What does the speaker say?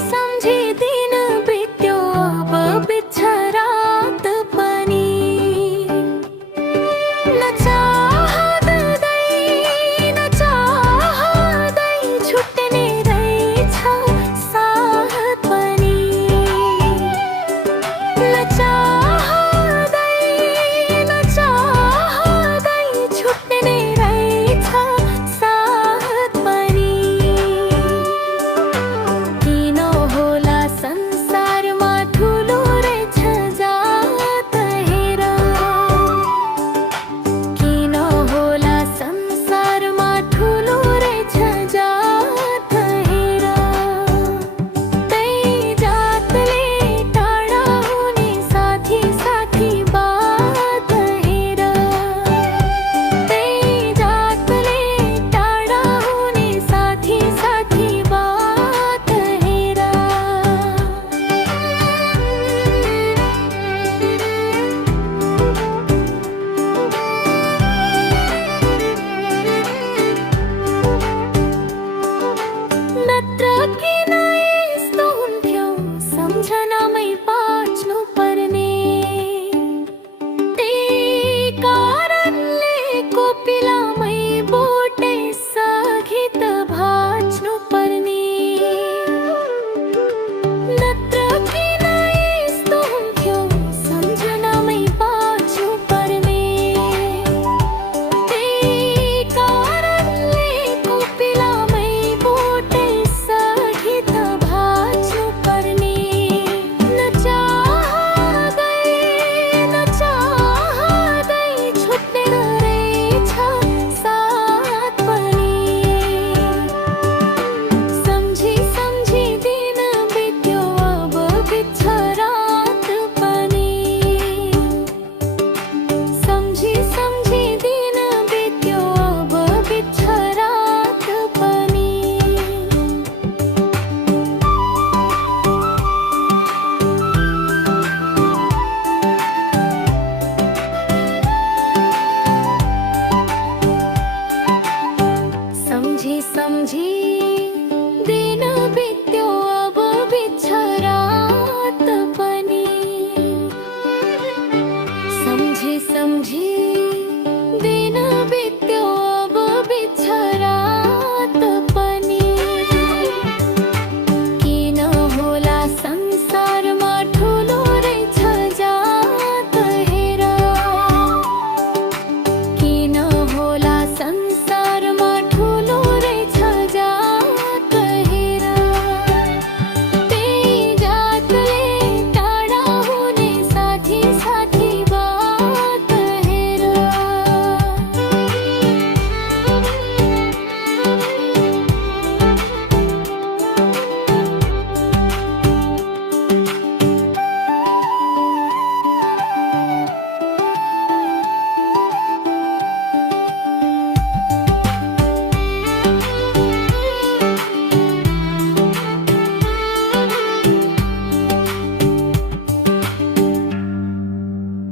समझी दिन बित्यो अब बित्छ रात पनि नचाहँदै नचाहँदै छुट्ने रहेछ साथ पनि नचाहँदै नचाहँदै छुट्ने रहेछ साथ पनि किन होला संसारमा ठुलो रहेछ जात हेर किन होला संसारमा ठुलो रहेछ जात हेर त्यही जातले टाढा हुने साथी साथी बात हेर त्यही जातले टाढा हुने साथी साथी बात हेर नत्र किन